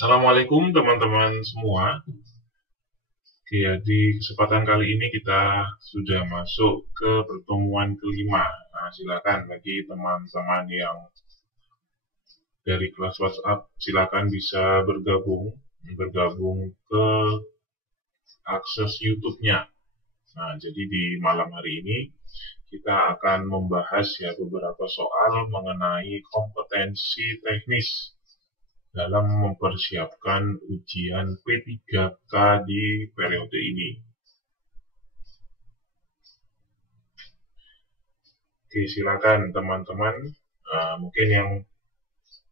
Assalamualaikum teman-teman semua. Oke, ya, di kesempatan kali ini kita sudah masuk ke pertemuan kelima. Nah, silakan bagi teman-teman yang dari kelas WhatsApp, silakan bisa bergabung ke akses YouTube-nya. Nah, jadi di malam hari ini kita akan membahas ya beberapa soal mengenai kompetensi teknis dalam mempersiapkan ujian P3K di periode ini. Oke, silakan teman-teman, mungkin yang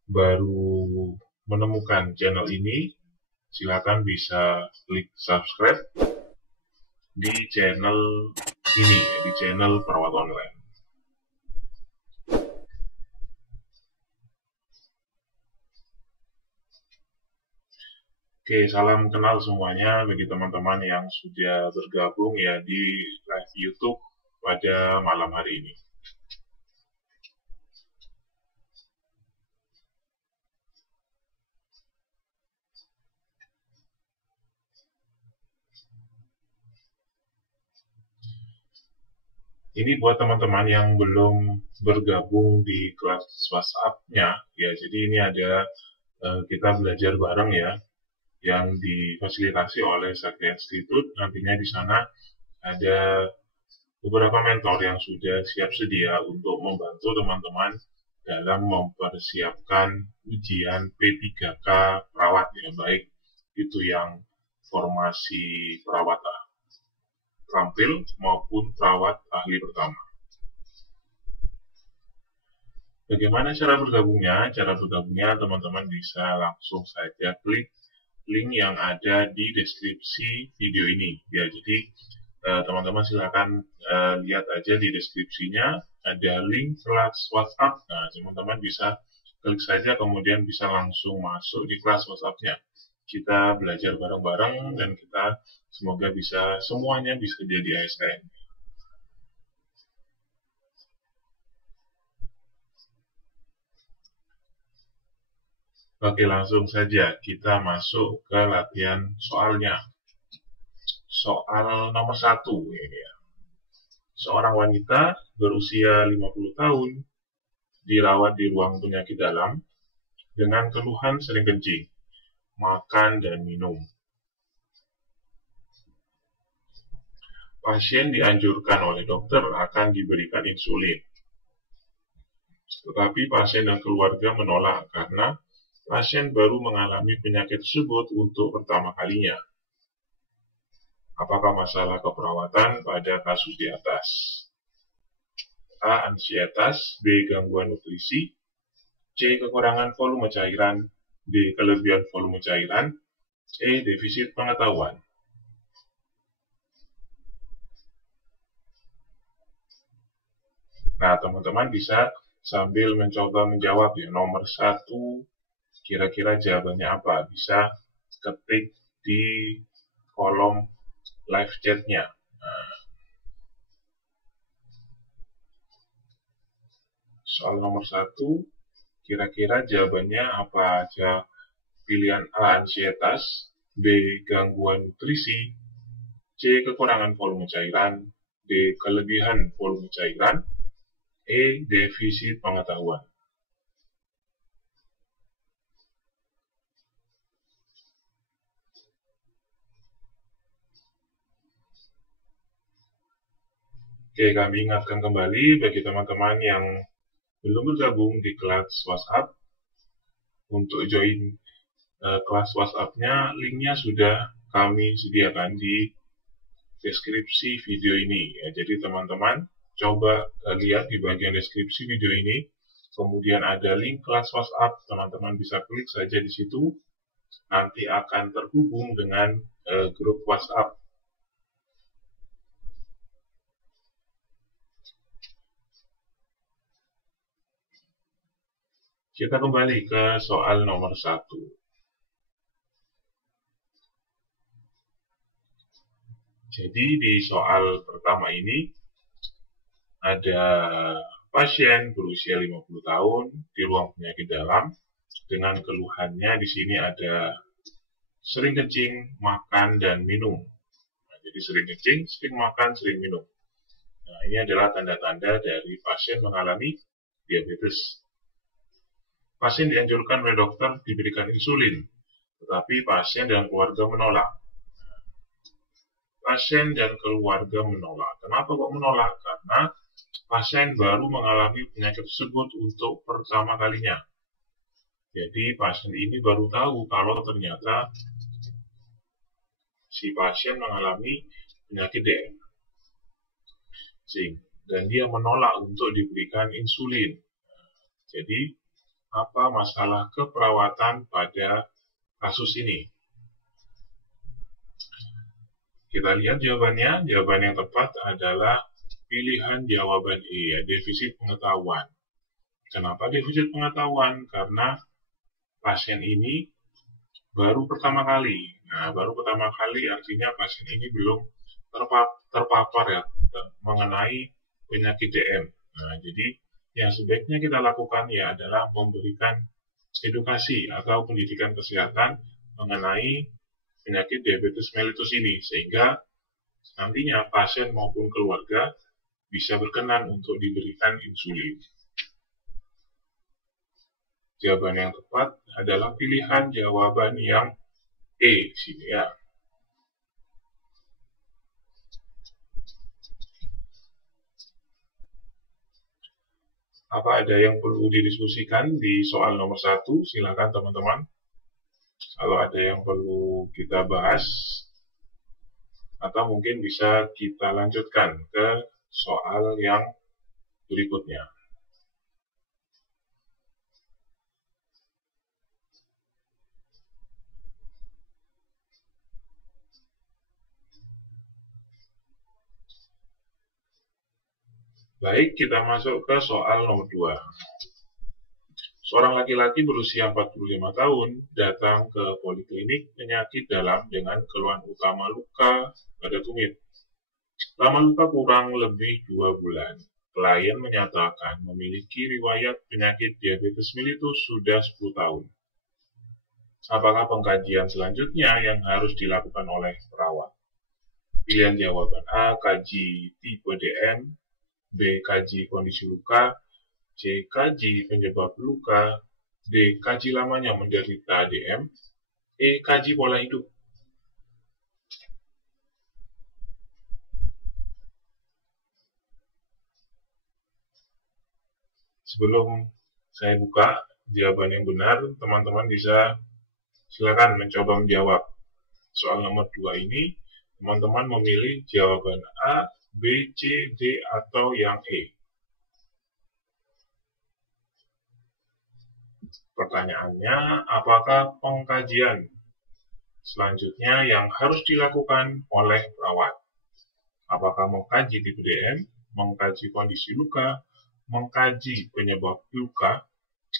baru menemukan channel ini, silakan bisa klik subscribe di channel ini, di channel Perawat Online. Oke, salam kenal semuanya bagi teman-teman yang sudah bergabung ya di live YouTube pada malam hari ini. Ini buat teman-teman yang belum bergabung di kelas WhatsApp-nya ya. Jadi ini ada kita belajar bareng ya, yang difasilitasi oleh Satya Institute. Nantinya di sana ada beberapa mentor yang sudah siap sedia untuk membantu teman-teman dalam mempersiapkan ujian P3K perawat ya, baik itu yang formasi perawat terampil maupun perawat ahli pertama. Bagaimana cara bergabungnya? Cara bergabungnya teman-teman bisa langsung saja klik link yang ada di deskripsi video ini ya. Jadi teman-teman silakan lihat aja di deskripsinya ada link kelas WhatsApp. Nah, teman-teman bisa klik saja kemudian bisa langsung masuk di kelas WhatsApp-nya. Kita belajar bareng-bareng dan kita semoga semuanya bisa jadi ASN. Oke, langsung saja kita masuk ke latihan soalnya. Soal nomor 1 ini ya. Seorang wanita berusia 50 tahun dirawat di ruang penyakit dalam dengan keluhan sering kencing, makan, dan minum. Pasien dianjurkan oleh dokter akan diberikan insulin. Tetapi pasien dan keluarga menolak karena pasien baru mengalami penyakit tersebut untuk pertama kalinya. Apakah masalah keperawatan pada kasus di atas? A. Ansietas, B. Gangguan nutrisi, C. Kekurangan volume cairan, D. Kelebihan volume cairan, E. Defisit pengetahuan. Nah, teman-teman bisa sambil mencoba menjawab ya. Nomor 1, kira-kira jawabannya apa? Bisa ketik di kolom live chat-nya. Nah, soal nomor 1, kira-kira jawabannya apa aja? Pilihan A. Ansietas, B. Gangguan nutrisi, C. Kekurangan volume cairan, D. Kelebihan volume cairan, E. Defisit pengetahuan. Oke, kami ingatkan kembali bagi teman-teman yang belum bergabung di kelas WhatsApp, untuk join kelas WhatsApp-nya, linknya sudah kami sediakan di deskripsi video ini ya. Jadi teman-teman coba lihat di bagian deskripsi video ini, kemudian ada link kelas WhatsApp, teman-teman bisa klik saja di situ, nanti akan terhubung dengan grup WhatsApp. Kita kembali ke soal nomor 1. Jadi di soal pertama ini ada pasien berusia 50 tahun di ruang penyakit dalam dengan keluhannya di sini ada sering kencing, makan, dan minum. Nah, jadi sering kencing, sering makan, sering minum. Nah, ini adalah tanda-tanda dari pasien mengalami diabetes. Pasien dianjurkan oleh dokter diberikan insulin, tetapi pasien dan keluarga menolak. Pasien dan keluarga menolak. Kenapa kok menolak? Karena pasien baru mengalami penyakit tersebut untuk pertama kalinya. Jadi pasien ini baru tahu kalau ternyata si pasien mengalami penyakit DM. Dan dia menolak untuk diberikan insulin. Jadi, apa masalah keperawatan pada kasus ini? Kita lihat jawabannya. Jawaban yang tepat adalah pilihan jawaban E, defisit pengetahuan. Kenapa defisit pengetahuan? Karena pasien ini baru pertama kali. Nah, baru pertama kali artinya pasien ini belum terpapar ya mengenai penyakit DM. Nah, jadi yang sebaiknya kita lakukan ya adalah memberikan edukasi atau pendidikan kesehatan mengenai penyakit diabetes mellitus ini, sehingga nantinya pasien maupun keluarga bisa berkenan untuk diberikan insulin. Jawaban yang tepat adalah pilihan jawaban yang E sini ya. Apa ada yang perlu didiskusikan di soal nomor 1? Silakan teman-teman. Kalau ada yang perlu kita bahas, atau mungkin bisa kita lanjutkan ke soal yang berikutnya. Baik, kita masuk ke soal nomor 2. Seorang laki-laki berusia 45 tahun datang ke poliklinik penyakit dalam dengan keluhan utama luka pada tumit. Lama luka kurang lebih 2 bulan. Klien menyatakan memiliki riwayat penyakit diabetes mellitus sudah 10 tahun. Apakah pengkajian selanjutnya yang harus dilakukan oleh perawat? Pilihan jawaban A, kaji tipe DM, B, kaji kondisi luka, C, kaji penyebab luka, D, kaji lamanya menderita DM, E, kaji pola hidup. Sebelum saya buka jawaban yang benar, teman-teman bisa silakan mencoba menjawab. Soal nomor 2 ini, teman-teman memilih jawaban A, B, C, D, atau yang E. Pertanyaannya, apakah pengkajian selanjutnya yang harus dilakukan oleh perawat? Apakah mengkaji tipe DM, mengkaji kondisi luka, mengkaji penyebab luka,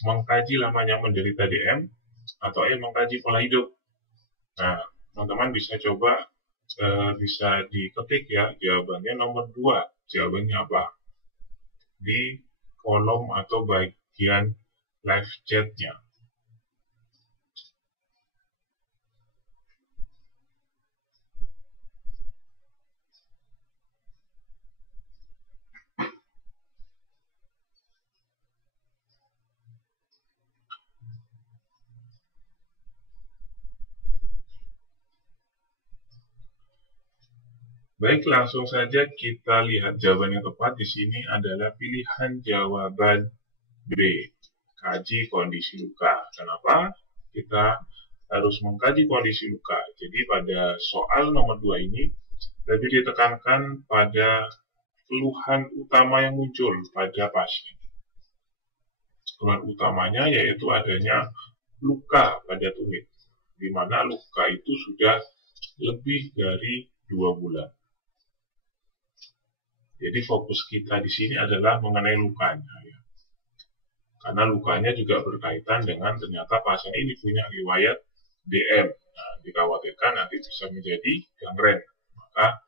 mengkaji lamanya menderita DM, atau mengkaji pola hidup? Nah, teman-teman bisa coba, bisa diketik ya, jawabannya nomor 2. Jawabannya apa? Di kolom atau bagian live chat-nya. Baik, langsung saja kita lihat jawaban yang tepat di sini adalah pilihan jawaban B, kaji kondisi luka. Kenapa kita harus mengkaji kondisi luka? Jadi pada soal nomor 2 ini lebih ditekankan pada keluhan utama yang muncul pada pasien. Keluhan utamanya yaitu adanya luka pada tumit, di mana luka itu sudah lebih dari 2 bulan. Jadi fokus kita di sini adalah mengenai lukanya, ya. Karena lukanya juga berkaitan dengan ternyata pasien ini punya riwayat DM. Nah, dikhawatirkan nanti bisa menjadi gangren. Maka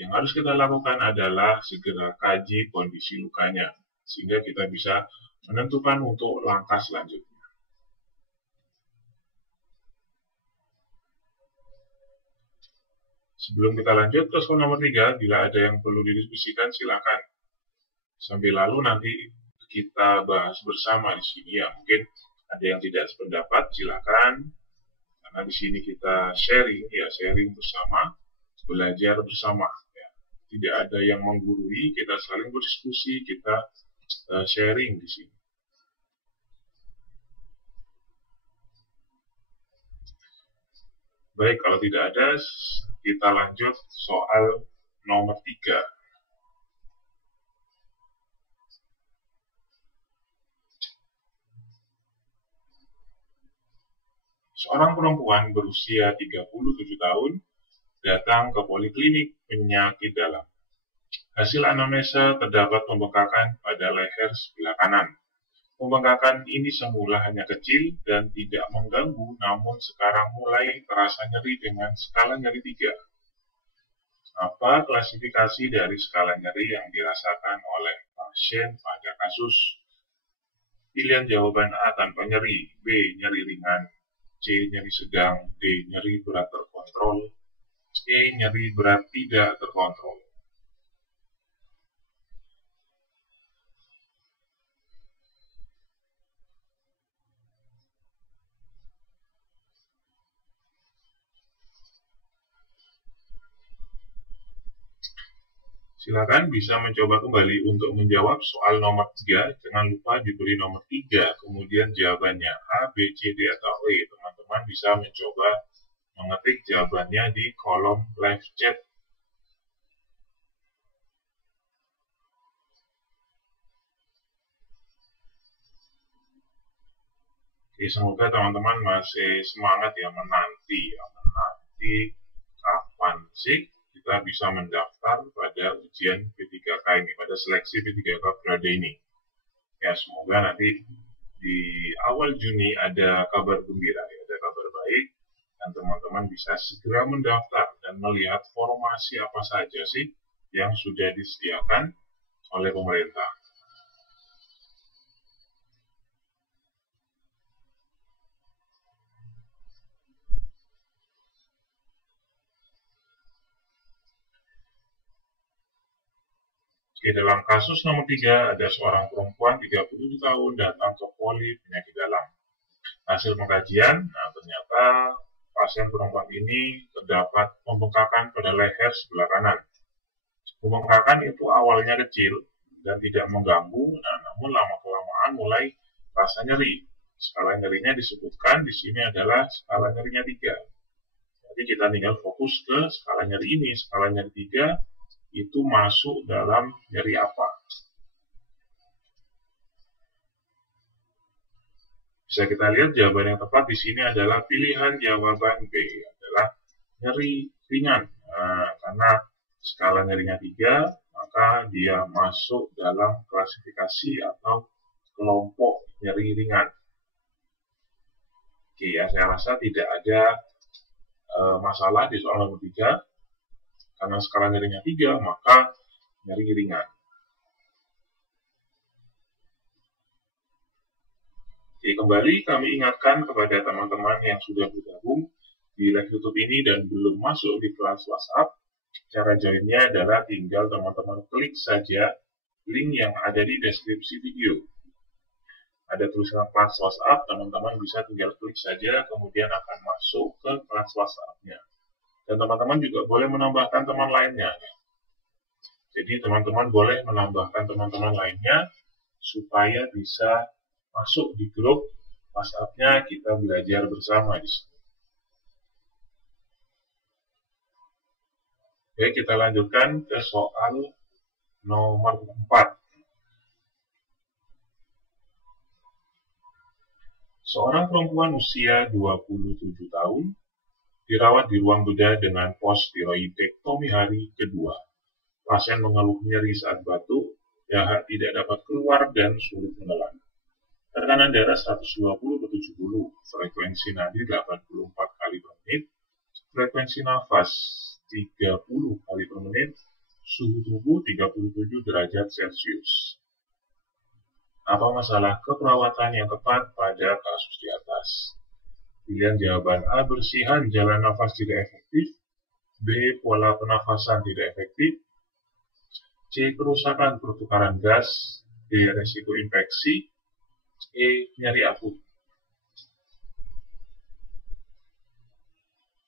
yang harus kita lakukan adalah segera kaji kondisi lukanya, sehingga kita bisa menentukan untuk langkah selanjutnya. Sebelum kita lanjut ke soal nomor 3, bila ada yang perlu didiskusikan silakan. Sambil lalu nanti kita bahas bersama di sini ya. Mungkin ada yang tidak sependapat, silakan. Karena di sini kita sharing bersama, belajar bersama. Ya. Tidak ada yang menggurui, kita saling berdiskusi, kita sharing di sini. Baik, kalau tidak ada, kita lanjut soal nomor 3. Seorang perempuan berusia 37 tahun datang ke poliklinik penyakit dalam. Hasil anamnesa terdapat pembengkakan pada leher sebelah kanan. Pembengkakan ini semula hanya kecil dan tidak mengganggu, namun sekarang mulai terasa nyeri dengan skala nyeri 3. Apa klasifikasi dari skala nyeri yang dirasakan oleh pasien pada kasus? Pilihan jawaban A tanpa nyeri, B nyeri ringan, C nyeri sedang, D nyeri berat terkontrol, E nyeri berat tidak terkontrol. Silakan bisa mencoba kembali untuk menjawab soal nomor 3. Jangan lupa diberi nomor 3, kemudian jawabannya A, B, C, D, atau E. Teman-teman bisa mencoba mengetik jawabannya di kolom live chat. Oke, semoga teman-teman masih semangat ya menanti kapan sih kita bisa mendaftar pada ujian P3K ini, pada seleksi P3K periode ini. Ya, semoga nanti di awal Juni ada kabar gembira, ya, ada kabar baik, dan teman-teman bisa segera mendaftar dan melihat formasi apa saja sih yang sudah disediakan oleh pemerintah. Oke, dalam kasus nomor 3, ada seorang perempuan 37 tahun datang ke poli penyakit dalam. Hasil pengkajian, ternyata pasien perempuan ini terdapat pembengkakan pada leher sebelah kanan. Pembengkakan itu awalnya kecil dan tidak mengganggu, namun lama-kelamaan mulai rasa nyeri. Skala nyerinya disebutkan di sini adalah skala nyerinya 3. Jadi kita tinggal fokus ke skala nyeri ini. Skala nyeri 3 itu masuk dalam nyeri apa? Bisa kita lihat jawaban yang tepat di sini adalah pilihan jawaban B, adalah nyeri ringan. Karena skala nyerinya 3, maka dia masuk dalam klasifikasi atau kelompok nyeri ringan. Oke ya, saya rasa tidak ada masalah di soal nomor 3. Karena skala nyerinya 3, maka nyeri ringan. Oke, kembali kami ingatkan kepada teman-teman yang sudah bergabung di live YouTube ini dan belum masuk di kelas WhatsApp. Cara joinnya adalah tinggal teman-teman klik saja link yang ada di deskripsi video. Ada tulisan kelas WhatsApp, teman-teman bisa tinggal klik saja, kemudian akan masuk ke kelas WhatsApp-nya. Dan teman-teman juga boleh menambahkan teman lainnya. Jadi teman-teman boleh menambahkan teman-teman lainnya supaya bisa masuk di grup WhatsApp-nya, kita belajar bersama di sini. Oke, kita lanjutkan ke soal nomor 4. Seorang perempuan usia 27 tahun dirawat di ruang bedah dengan post-tiroidektomi hari kedua. Pasien mengeluh nyeri saat batuk, dahak tidak dapat keluar dan sulit menelan. Tekanan darah 120/70, frekuensi nadi 84 kali per menit, frekuensi nafas 30 kali per menit, suhu tubuh 37 derajat Celcius. Apa masalah keperawatan yang tepat pada kasus di atas? Pilihan jawaban A, bersihan jalan nafas tidak efektif, B. Pola pernafasan tidak efektif. C. Kerusakan pertukaran gas. D. Resiko infeksi. E. Nyeri akut.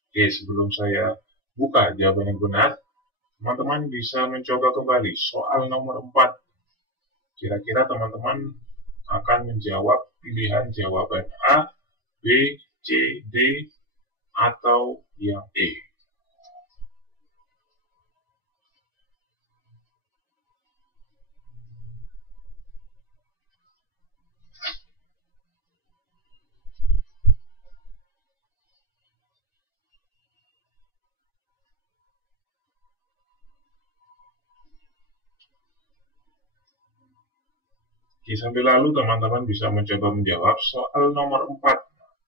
Oke, sebelum saya buka jawaban yang benar, teman-teman bisa mencoba kembali soal nomor 4. Kira-kira teman-teman akan menjawab pilihan jawaban A, B, C, D, atau yang E. Oke, sambil lalu teman-teman bisa mencoba menjawab soal nomor 4.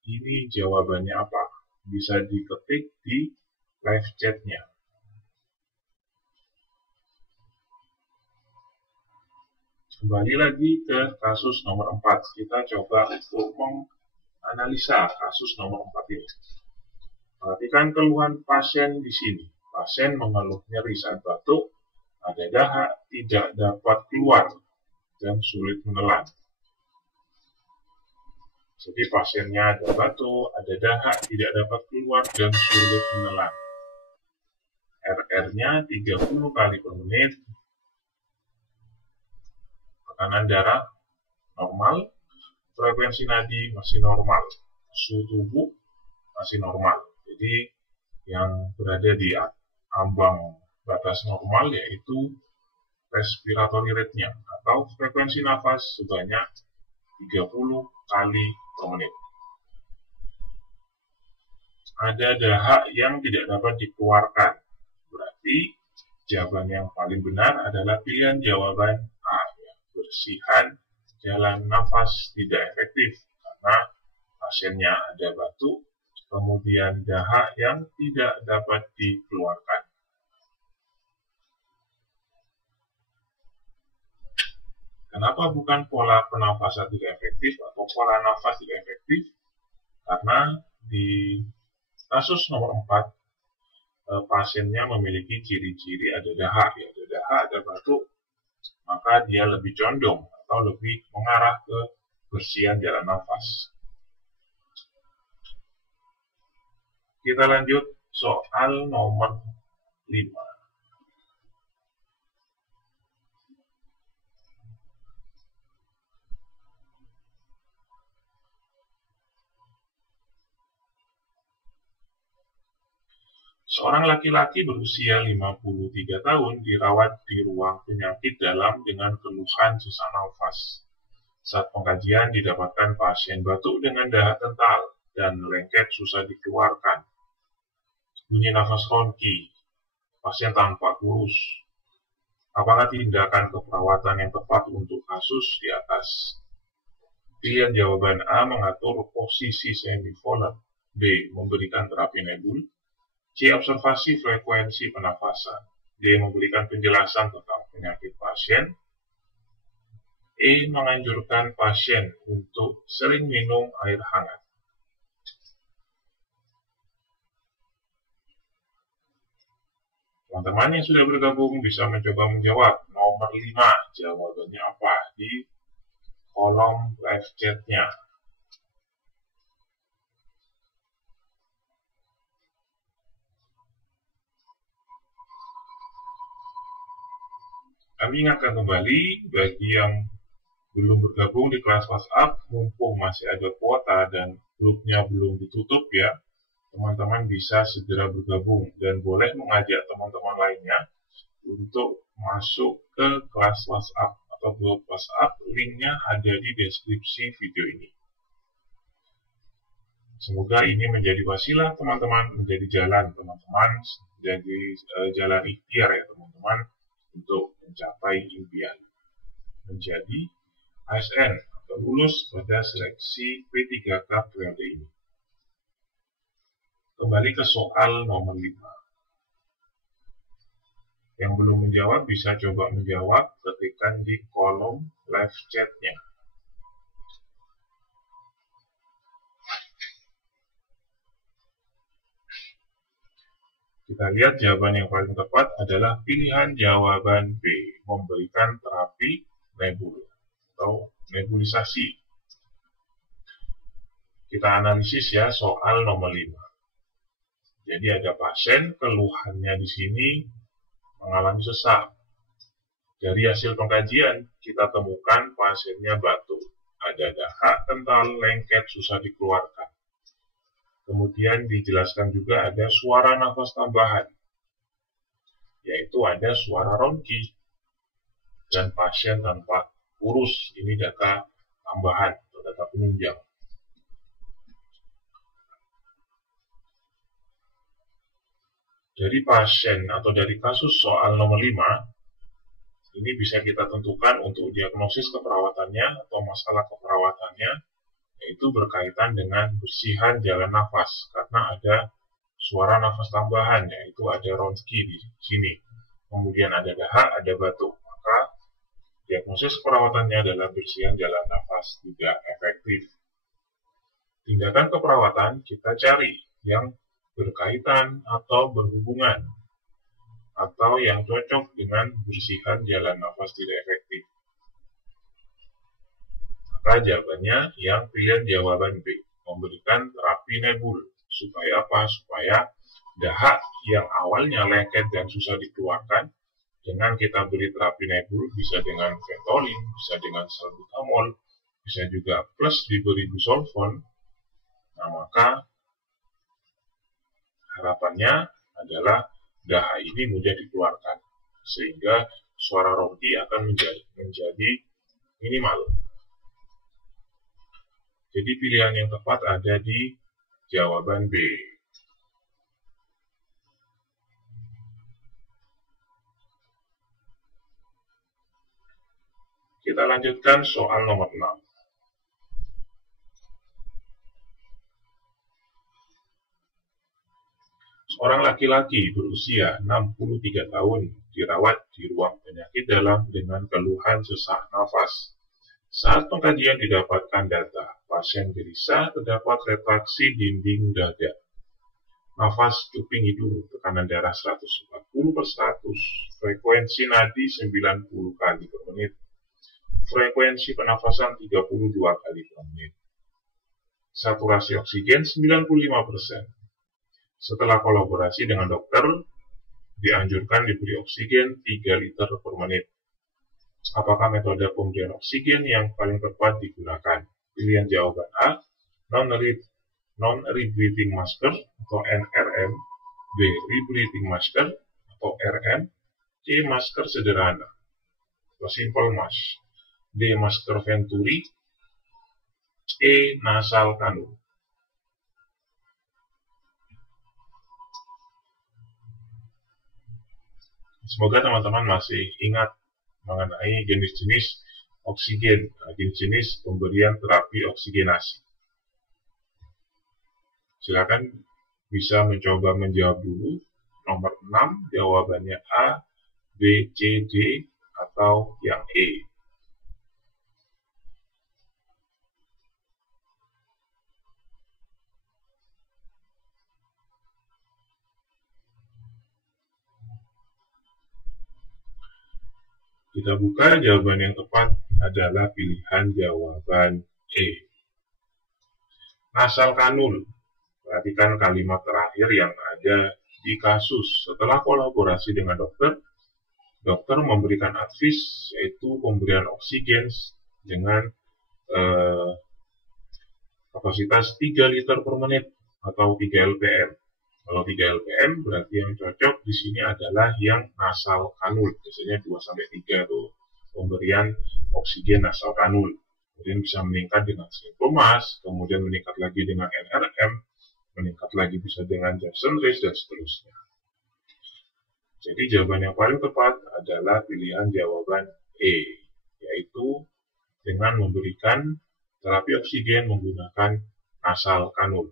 Ini jawabannya apa? Bisa diketik di live chat-nya. Kembali lagi ke kasus nomor 4. Kita coba untuk menganalisa kasus nomor 4 ini. Perhatikan keluhan pasien di sini. Pasien mengeluh nyeri saat batuk, ada dahak, tidak dapat keluar, dan sulit menelan. Jadi pasiennya ada batuk, ada dahak, tidak dapat keluar, dan sulit menelan. RR-nya 30 kali per menit. Tekanan darah normal, frekuensi nadi masih normal, suhu tubuh masih normal. Jadi yang berada di ambang batas normal yaitu respiratory rate-nya atau frekuensi nafas sebanyak 30 kali per menit. Ada dahak yang tidak dapat dikeluarkan. Berarti jawaban yang paling benar adalah pilihan jawaban A. Bersihan jalan nafas tidak efektif karena pasiennya ada batuk, kemudian dahak yang tidak dapat dikeluarkan. Kenapa bukan pola pernafasan tidak efektif atau pola nafas tidak efektif? Karena di kasus nomor 4, pasiennya memiliki ciri-ciri ada dahak, ada batuk, maka dia lebih condong atau lebih mengarah ke bersihan jalan nafas. Kita lanjut soal nomor 5. Seorang laki-laki berusia 53 tahun dirawat di ruang penyakit dalam dengan keluhan sesak nafas. Saat pengkajian didapatkan pasien batuk dengan dahak kental dan lengket susah dikeluarkan. Bunyi nafas ronki, pasien tampak kurus. Apakah tindakan keperawatan yang tepat untuk kasus di atas? Pilihan jawaban A mengatur posisi semivolar, B memberikan terapi nebul, C. Observasi frekuensi pernafasan. D. Memberikan penjelasan tentang penyakit pasien. E. Menganjurkan pasien untuk sering minum air hangat. Teman-teman yang sudah bergabung bisa mencoba menjawab. Nomor 5, jawabannya apa? Di kolom live chat-nya. Kami ingatkan kembali bagi yang belum bergabung di kelas WhatsApp, mumpung masih ada kuota dan grupnya belum ditutup ya, teman-teman bisa segera bergabung dan boleh mengajak teman-teman lainnya untuk masuk ke kelas WhatsApp atau grup WhatsApp. Linknya ada di deskripsi video ini. Semoga ini menjadi wasilah teman-teman, menjadi jalan teman-teman, menjadi jalan ikhtiar ya teman-teman untuk mencapai impian menjadi ASN atau lulus pada seleksi P3K periode ini. Kembali ke soal nomor 5. Yang belum menjawab bisa coba menjawab, ketikkan di kolom live chat-nya. Kita lihat jawaban yang paling tepat adalah pilihan jawaban B, memberikan terapi nebul atau nebulisasi. Kita analisis ya soal nomor 5. Jadi ada pasien, keluhannya di sini mengalami sesak. Dari hasil pengkajian, kita temukan pasiennya batuk. Ada dahak kental, lengket, susah dikeluarkan. Kemudian dijelaskan juga ada suara nafas tambahan, yaitu ada suara ronki. Dan pasien tanpa kurus, ini data tambahan atau data penunjang. Dari pasien atau dari kasus soal nomor 5, ini bisa kita tentukan untuk diagnosis keperawatannya atau masalah keperawatannya, yaitu berkaitan dengan bersihan jalan nafas, karena ada suara nafas tambahan, yaitu ada ronki di sini. Kemudian ada dahak, ada batuk. Maka diagnosis keperawatannya adalah bersihan jalan nafas tidak efektif. Tindakan keperawatan kita cari yang berkaitan atau berhubungan, atau yang cocok dengan bersihan jalan nafas tidak efektif. Maka jawabannya yang pilihan jawaban B, memberikan terapi nebul. Supaya apa? Supaya dahak yang awalnya lengket dan susah dikeluarkan, dengan kita beri terapi nebul, bisa dengan Ventolin, bisa dengan salbutamol, bisa juga plus diberi busulfon. Nah, maka harapannya adalah dahak ini mudah dikeluarkan, sehingga suara ronki akan menjadi minimal. Jadi pilihan yang tepat ada di jawaban B. Kita lanjutkan soal nomor 6. Seorang laki-laki berusia 63 tahun dirawat di ruang penyakit dalam dengan keluhan sesak nafas. Saat pengkajian didapatkan data, pasien gelisah terdapat retraksi dinding dada, nafas cuping hidung, tekanan darah 140/100, frekuensi nadi 90 kali per menit, frekuensi penafasan 32 kali per menit, saturasi oksigen 95%. Setelah kolaborasi dengan dokter, dianjurkan diberi oksigen 3 liter per menit. Apakah metode pemberian oksigen yang paling tepat digunakan? Pilihan jawaban A, non-rebreathing masker atau NRM, B, rebreathing masker atau RM, C, masker sederhana atau simple mask, D, masker Venturi, E, nasal kanul. Semoga teman-teman masih ingat mengenai jenis-jenis oksigen, jenis-jenis pemberian terapi oksigenasi. Silakan bisa mencoba menjawab dulu. Nomor 6, jawabannya A, B, C, D, atau yang E. Kita buka, jawaban yang tepat adalah pilihan jawaban E. Nasal kanul. Perhatikan kalimat terakhir yang ada di kasus. Setelah kolaborasi dengan dokter memberikan advis, yaitu pemberian oksigen dengan kapasitas 3 liter per menit atau 3 LPM. Kalau 3 LPM berarti yang cocok di sini adalah yang nasal kanul. Biasanya 2-3 tuh pemberian oksigen nasal kanul. Kemudian bisa meningkat dengan simple mask, kemudian meningkat lagi dengan NRM, meningkat lagi bisa dengan Johnson Rees dan seterusnya. Jadi jawaban yang paling tepat adalah pilihan jawaban E, yaitu dengan memberikan terapi oksigen menggunakan nasal kanul.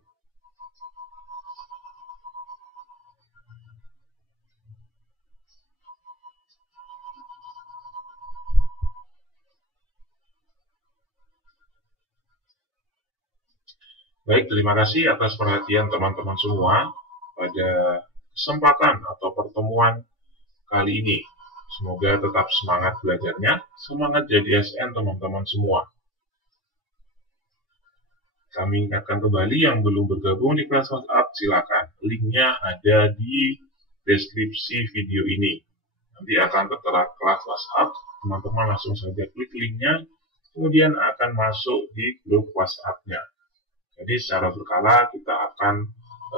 Baik, terima kasih atas perhatian teman-teman semua pada kesempatan atau pertemuan kali ini. Semoga tetap semangat belajarnya, semangat jadi ASN teman-teman semua. Kami ingatkan kembali yang belum bergabung di kelas WhatsApp, silakan. Linknya ada di deskripsi video ini. Nanti akan tertera kelas WhatsApp, teman-teman langsung saja klik linknya, kemudian akan masuk di grup WhatsApp-nya. Jadi secara berkala kita akan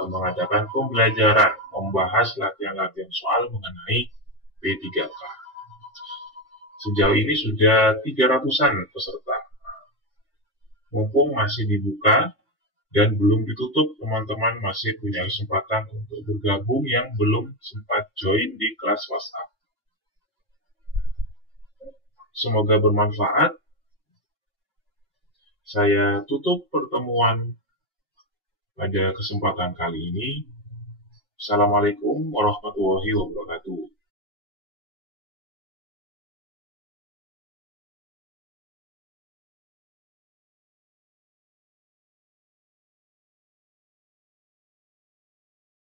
mengadakan pembelajaran, membahas latihan-latihan soal mengenai P3K. Sejauh ini sudah 300-an peserta. Mumpung masih dibuka dan belum ditutup, teman-teman masih punya kesempatan untuk bergabung yang belum sempat join di kelas WhatsApp. Semoga bermanfaat. Saya tutup pertemuan pada kesempatan kali ini. Assalamualaikum warahmatullahi wabarakatuh.